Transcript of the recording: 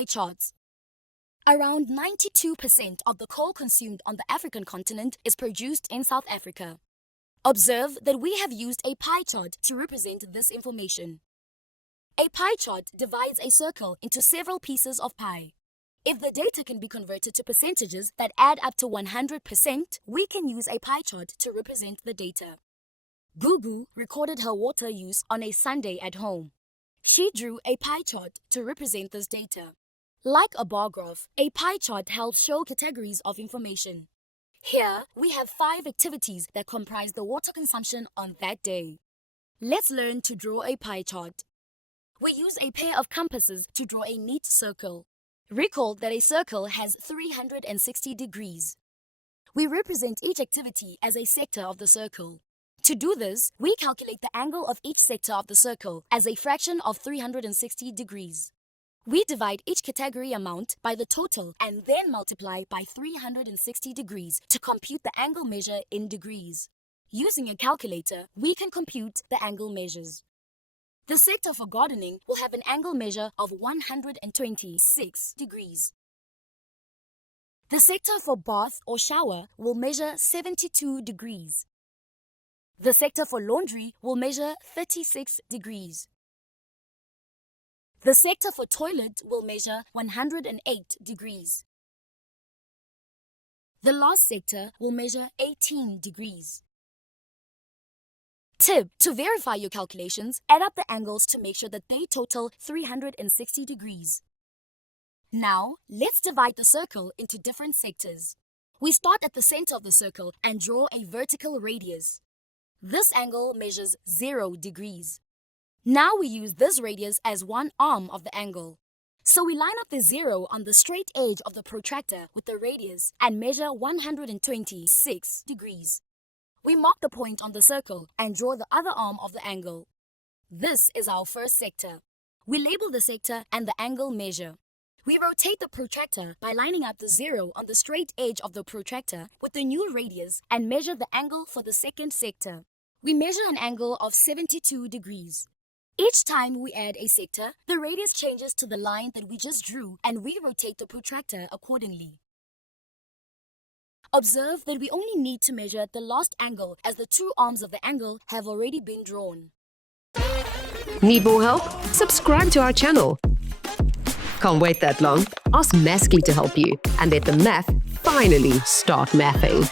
pie charts. Around 92% of the coal consumed on the African continent is produced in South Africa. Observe that we have used a pie chart to represent this information. A pie chart divides a circle into several pieces of pie. If the data can be converted to percentages that add up to 100%, we can use a pie chart to represent the data. Gugu recorded her water use on a Sunday at home. She drew a pie chart to represent this data. Like a bar graph, a pie chart helps show categories of information. Here, we have 5 activities that comprise the water consumption on that day. Let's learn to draw a pie chart. We use a pair of compasses to draw a neat circle. Recall that a circle has 360 degrees. We represent each activity as a sector of the circle. To do this, we calculate the angle of each sector of the circle as a fraction of 360 degrees. We divide each category amount by the total and then multiply by 360 degrees to compute the angle measure in degrees. Using a calculator, we can compute the angle measures. The sector for gardening will have an angle measure of 126 degrees. The sector for bath or shower will measure 72 degrees. The sector for laundry will measure 36 degrees. The sector for toilet will measure 108 degrees. The last sector will measure 18 degrees. Tip: to verify your calculations, add up the angles to make sure that they total 360 degrees. Now, let's divide the circle into different sectors. We start at the center of the circle and draw a vertical radius. This angle measures 0 degrees. Now we use this radius as one arm of the angle. So we line up the 0 on the straight edge of the protractor with the radius and measure 126 degrees. We mark the point on the circle and draw the other arm of the angle. This is our first sector. We label the sector and the angle measure. We rotate the protractor by lining up the 0 on the straight edge of the protractor with the new radius and measure the angle for the second sector. We measure an angle of 72 degrees. Each time we add a sector, the radius changes to the line that we just drew and we rotate the protractor accordingly. Observe that we only need to measure the last angle as the 2 arms of the angle have already been drawn. Need more help? Subscribe to our channel. Can't wait that long? Ask Masky to help you and let the math finally start mathing.